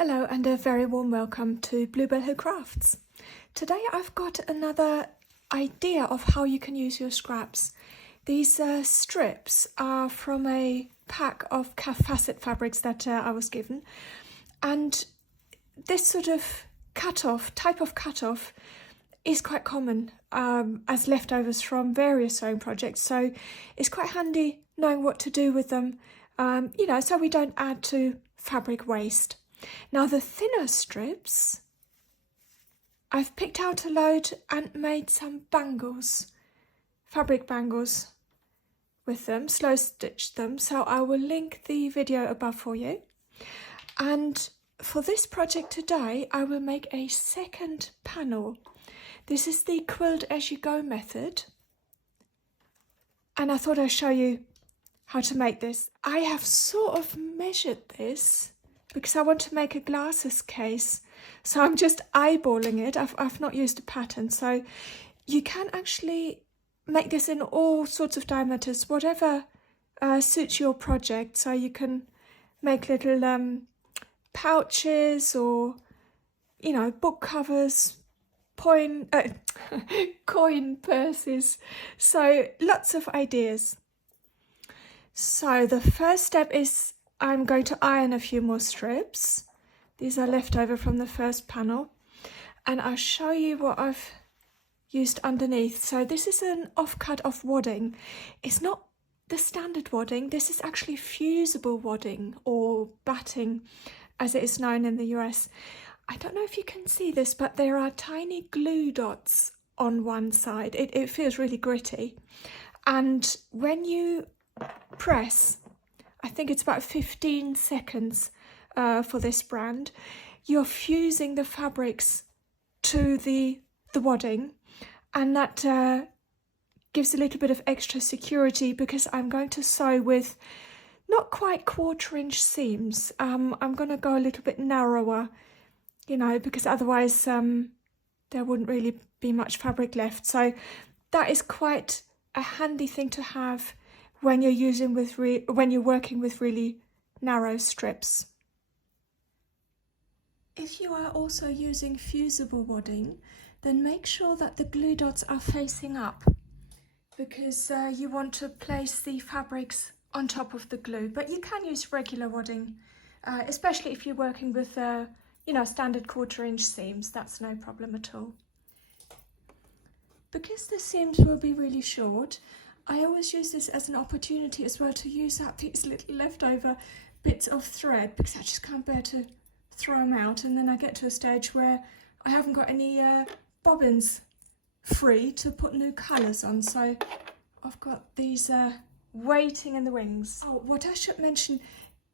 Hello and a very warm welcome to Bluebell Who Crafts. Today I've got another idea of how you can use your scraps. These strips are from a pack of facet fabrics that I was given, and this sort of type of cut-off is quite common as leftovers from various sewing projects, so it's quite handy knowing what to do with them, so we don't add to fabric waste. Now the thinner strips, I've picked out a load and made some bangles, fabric bangles with them, slow stitched them, so I will link the video above for you. And for this project today, I will make a second panel. This is the Quilt As You Go method, and I thought I'd show you how to make this. I have sort of measured this because I want to make a glasses case, so I'm just eyeballing it. I've not used a pattern, so you can actually make this in all sorts of diameters, whatever suits your project. So you can make little pouches or, book covers, coin purses, so lots of ideas. So the first step is I'm going to iron a few more strips. These are left over from the first panel, and I'll show you what I've used underneath. So this is an offcut of wadding. It's not the standard wadding, this is actually fusible wadding, or batting as it is known in the US. I don't know if you can see this, but there are tiny glue dots on one side. It feels really gritty, and when you press, I think it's about 15 seconds for this brand, you're fusing the fabrics to the wadding, and that gives a little bit of extra security because I'm going to sew with not quite 1/4 inch seams. I'm going to go a little bit narrower, because otherwise there wouldn't really be much fabric left. So that is quite a handy thing to have when you're working with really narrow strips. If you are also using fusible wadding, then make sure that the glue dots are facing up, because you want to place the fabrics on top of the glue. But you can use regular wadding, especially if you're working with standard 1/4 inch seams. That's no problem at all. Because the seams will be really short, I always use this as an opportunity as well to use up these little leftover bits of thread, because I just can't bear to throw them out, and then I get to a stage where I haven't got any bobbins free to put new colours on, so I've got these waiting in the wings. Oh, what I should mention,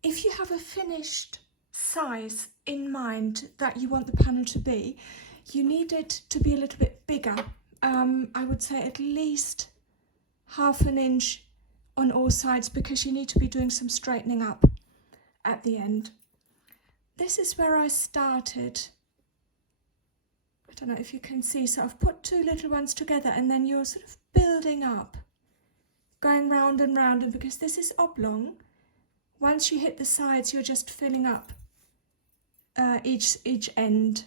if you have a finished size in mind that you want the panel to be, you need it to be a little bit bigger. I would say at least 1/2 inch on all sides, because you need to be doing some straightening up at the end. This is where I started. I don't know if you can see, so I've put 2 little ones together, and then you're sort of building up, going round and round, and because this is oblong, once you hit the sides you're just filling up each end.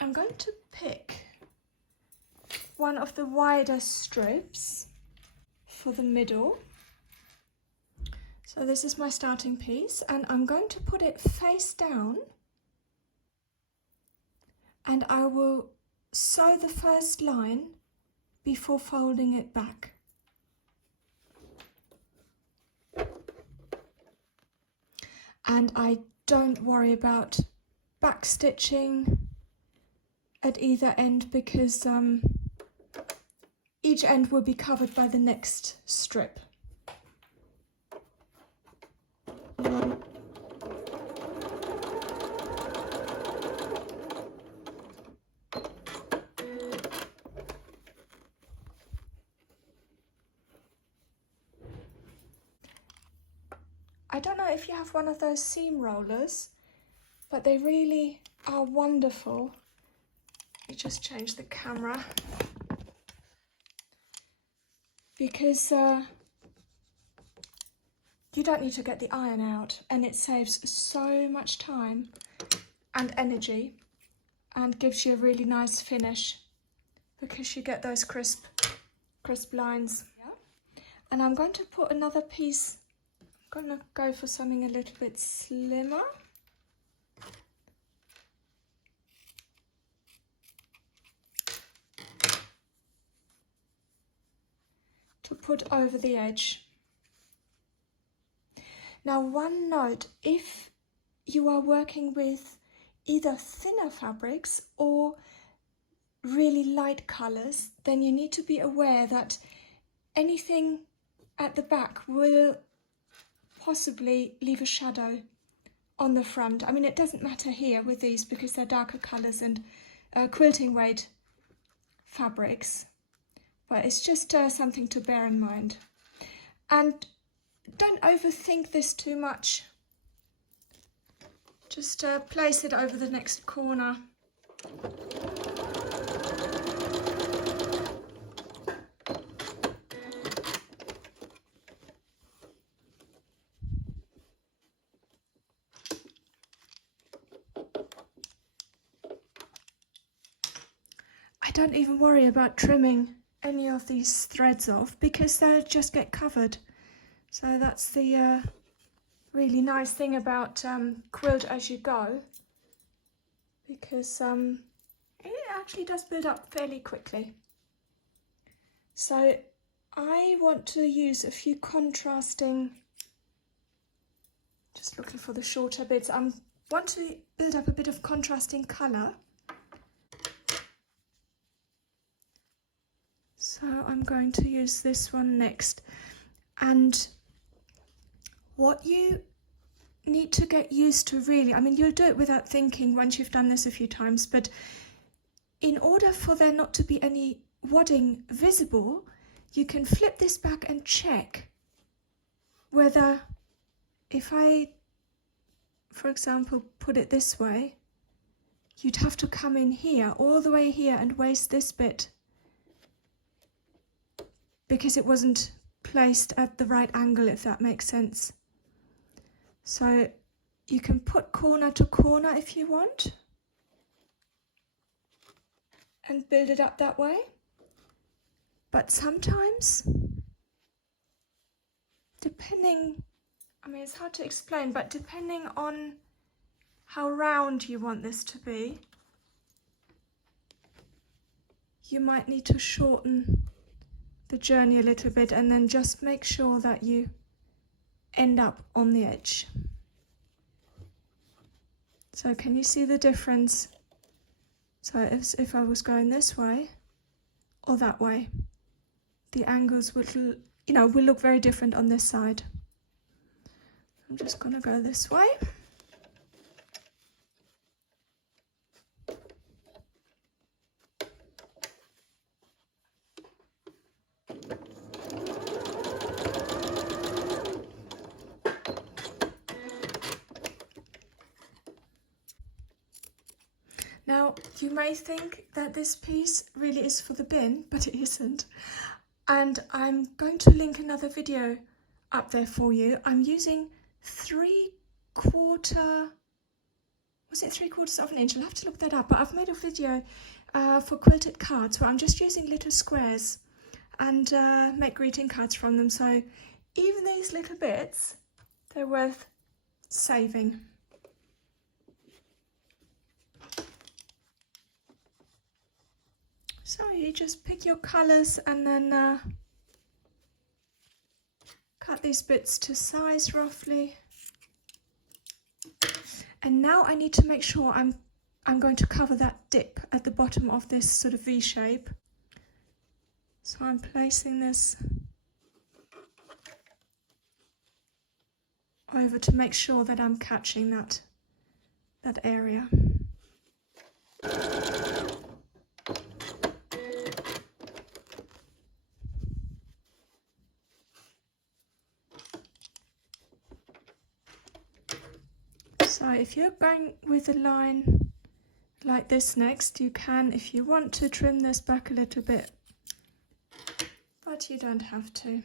I'm going to pick one of the wider strips for the middle. So this is my starting piece, and I'm going to put it face down, and I will sew the first line before folding it back. And I don't worry about back stitching at either end, because each end will be covered by the next strip. I don't know if you have one of those seam rollers, but they really are wonderful. Let me just change the camera, because you don't need to get the iron out, and it saves so much time. and energy, and gives you a really nice finish because you get those crisp lines. Yeah. And I'm going to put another piece, I'm going to go for something a little bit slimmer. To put over the edge. Now, one note, if you are working with either thinner fabrics or really light colours, then you need to be aware that anything at the back will possibly leave a shadow on the front. I mean, it doesn't matter here with these because they're darker colours and quilting weight fabrics, but it's just something to bear in mind. And don't overthink this too much. Just place it over the next corner. I don't even worry about trimming any of these threads off because they'll just get covered. So that's the really nice thing about Quilt As You Go, because it actually does build up fairly quickly. So I want to use a few contrasting, just looking for the shorter bits, I want to build up a bit of contrasting colour. So I'm going to use this one next. And what you need to get used to really, I mean, you'll do it without thinking once you've done this a few times, but in order for there not to be any wadding visible, you can flip this back and check whether, if I, for example, put it this way, you'd have to come in here, all the way here, and waste this bit because it wasn't placed at the right angle, if that makes sense. So you can put corner to corner if you want and build it up that way. But sometimes, depending, I mean, it's hard to explain, but depending on how round you want this to be, you might need to shorten the journey a little bit and then just make sure that you end up on the edge. So can you see the difference? So if I was going this way or that way, the angles would, will look very different on this side. I'm just going to go this way. Now, you may think that this piece really is for the bin, but it isn't. And I'm going to link another video up there for you. I'm using 3/4, was it 3/4 of an inch? I'll have to look that up, but I've made a video for quilted cards where I'm just using little squares and make greeting cards from them. So even these little bits, they're worth saving. So you just pick your colours and then cut these bits to size roughly. And now I need to make sure I'm going to cover that dip at the bottom of this sort of V shape. So I'm placing this over to make sure that I'm catching that area. So if you're going with a line like this next, you can, if you want to, trim this back a little bit, but you don't have to.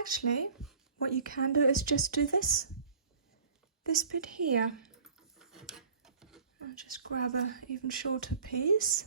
actually what you can do is just do this bit here. I'll just grab a even shorter piece.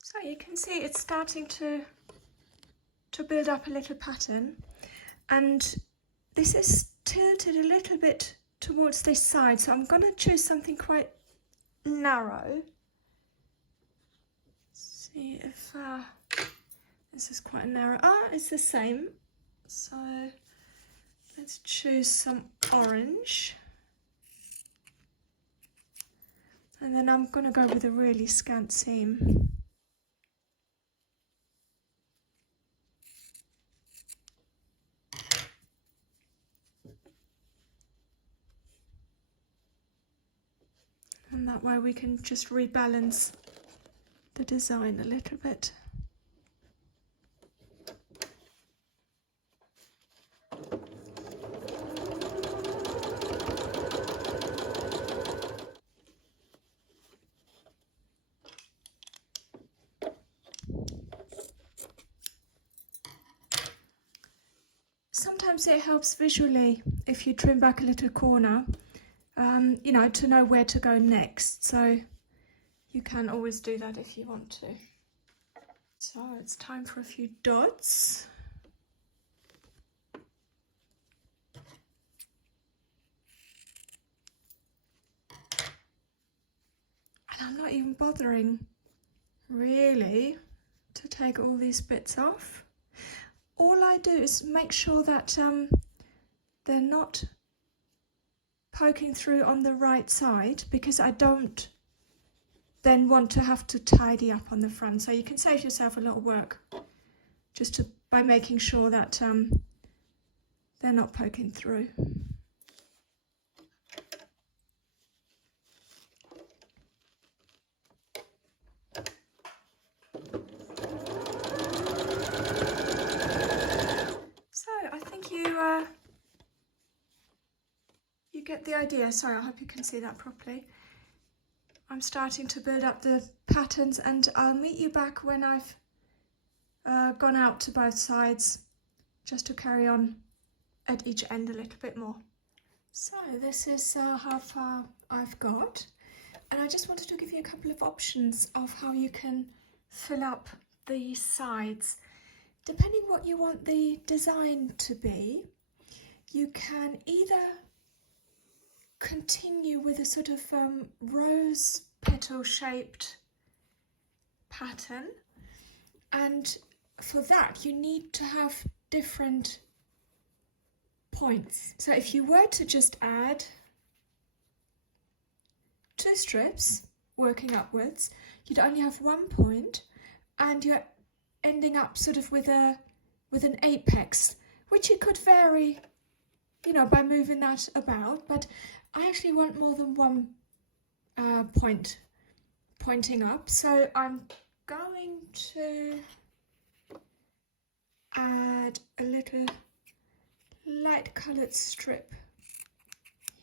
So you can see it's starting to build up a little pattern, and this is tilted a little bit towards this side, so I'm going to choose something quite narrow. See if this is quite narrow. It's the same, so let's choose some orange, and then I'm going to go with a really scant seam. And that way we can just rebalance the design a little bit. Sometimes it helps visually if you trim back a little corner, you know, to know where to go next. So you can always do that if you want to. So it's time for a few dots. And I'm not even bothering really to take all these bits off. All I do is make sure that they're not poking through on the right side, because I don't then want to have to tidy up on the front. So you can save yourself a lot of work just by making sure that they're not poking through. So I think you get the idea. Sorry, I hope you can see that properly. I'm starting to build up the patterns, and I'll meet you back when I've gone out to both sides, just to carry on at each end a little bit more. So this is how far I've got, and I just wanted to give you a couple of options of how you can fill up the sides. Depending what you want the design to be, you can either continue with a sort of rose petal shaped pattern, and for that you need to have different points. So if you were to just add 2 strips working upwards, you'd only have 1 point, and you're ending up sort of with an apex, which you could vary, you know, by moving that about, but I actually want more than 1 point pointing up. So I'm going to add a little light coloured strip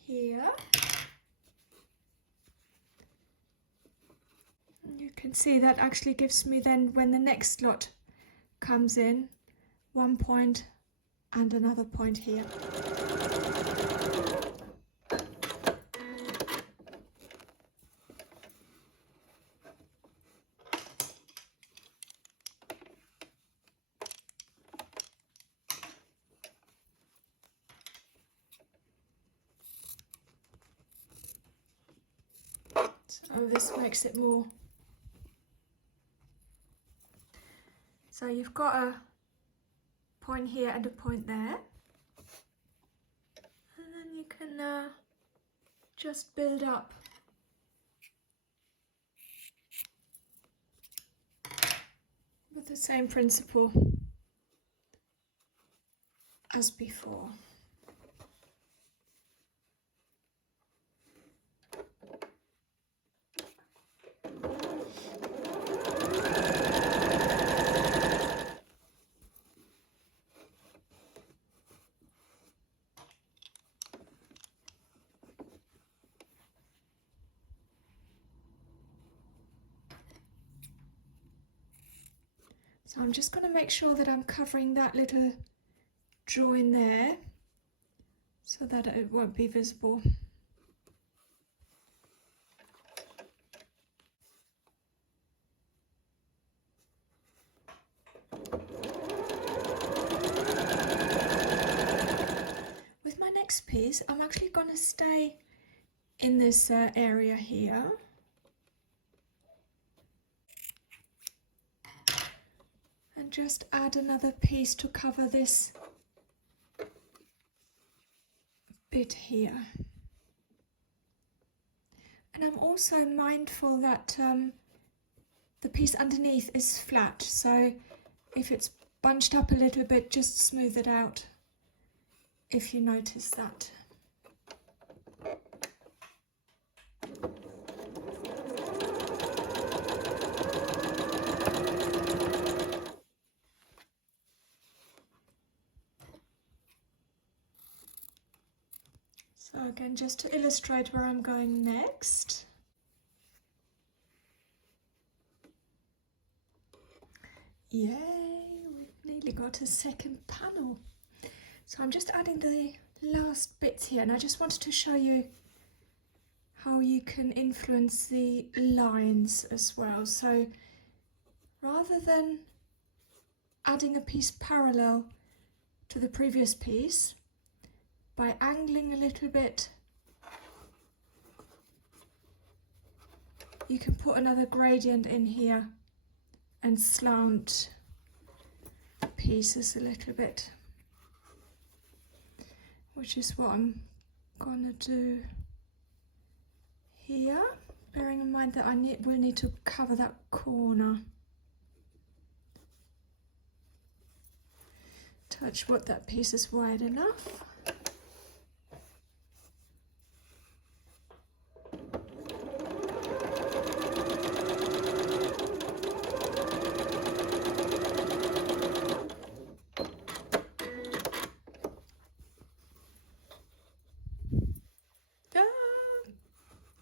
here. You can see that actually gives me then, when the next lot comes in, 1 point and another point here. So this makes it more So you've got a point here and a point there. And then you can just build up. With the same principle as before. So I'm just going to make sure that I'm covering that little join there so that it won't be visible. With my next piece, I'm actually going to stay in this area here. And just add another piece to cover this bit here. And I'm also mindful that the piece underneath is flat, so if it's bunched up a little bit, just smooth it out if you notice that. So again, just to illustrate where I'm going next. Yay, we've nearly got a second panel. So I'm just adding the last bits here, and I just wanted to show you how you can influence the lines as well. So rather than adding a piece parallel to the previous piece, by angling a little bit, you can put another gradient in here and slant the pieces a little bit, which is what I'm gonna do here, bearing in mind that I will need to cover that corner. Touch wood, that piece is wide enough.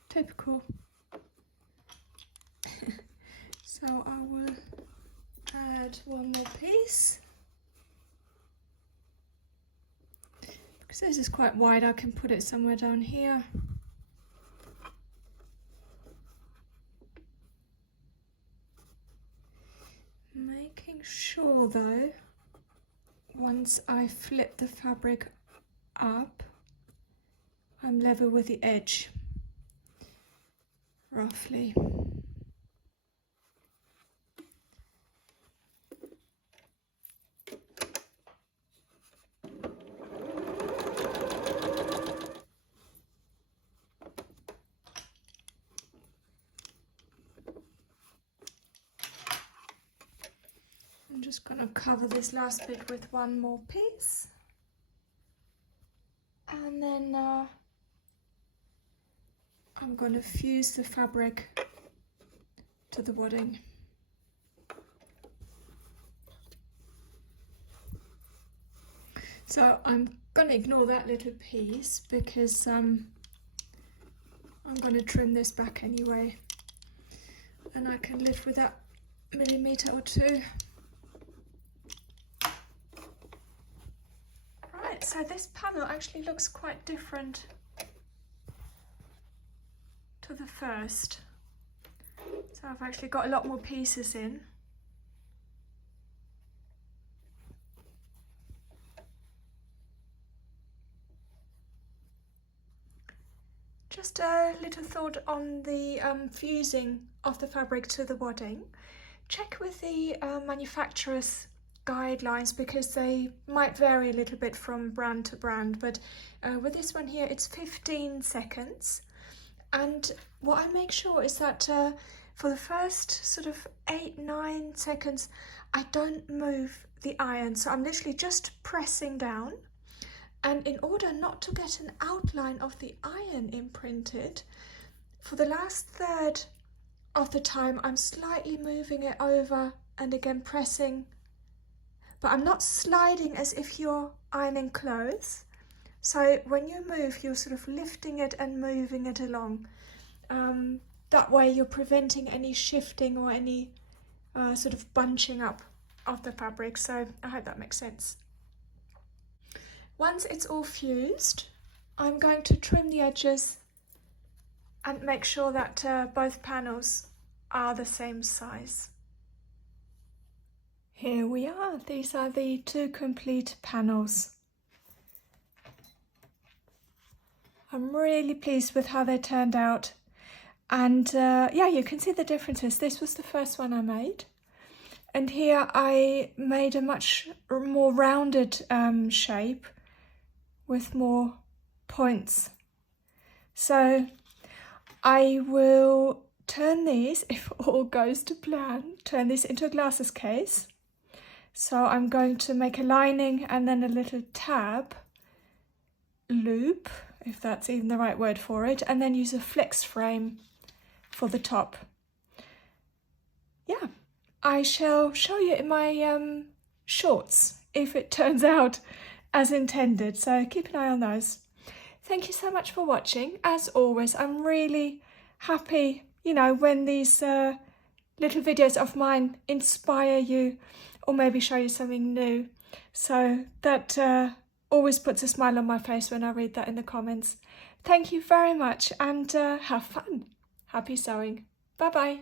Typical. So I will add one more piece. Because this is quite wide, I can put it somewhere down here. Making sure though, once I flip the fabric up, I'm level with the edge. Roughly. I'm just going to cover this last bit with one more piece, and then I'm going to fuse the fabric to the wadding. So I'm going to ignore that little piece because I'm going to trim this back anyway, and I can live with that millimetre or two. Right, so this panel actually looks quite different to the first. So I've actually got a lot more pieces in. Just a little thought on the fusing of the fabric to the wadding. check with the manufacturer's guidelines because they might vary a little bit from brand to brand, but with this one here it's 15 seconds. And what I make sure is that for the first sort of 8-9 seconds I don't move the iron, so I'm literally just pressing down, and in order not to get an outline of the iron imprinted, for the last third of the time I'm slightly moving it over and again pressing, but I'm not sliding as if you're ironing clothes. So when you move, you're sort of lifting it and moving it along. That way you're preventing any shifting or any sort of bunching up of the fabric. So I hope that makes sense. Once it's all fused, I'm going to trim the edges and make sure that both panels are the same size. Here we are. These are the 2 complete panels. I'm really pleased with how they turned out. And yeah, you can see the differences. This was the first one I made. And here I made a much more rounded shape with more points. So I will turn these, if all goes to plan, turn this into a glasses case. So I'm going to make a lining and then a little tab loop, if that's even the right word for it, and then use a flex frame for the top. Yeah, I shall show you in my shorts if it turns out as intended, so keep an eye on those. Thank you so much for watching. As always, I'm really happy, you know, when these little videos of mine inspire you or maybe show you something new. So that always puts a smile on my face when I read that in the comments. Thank you very much and have fun. Happy sewing. Bye bye.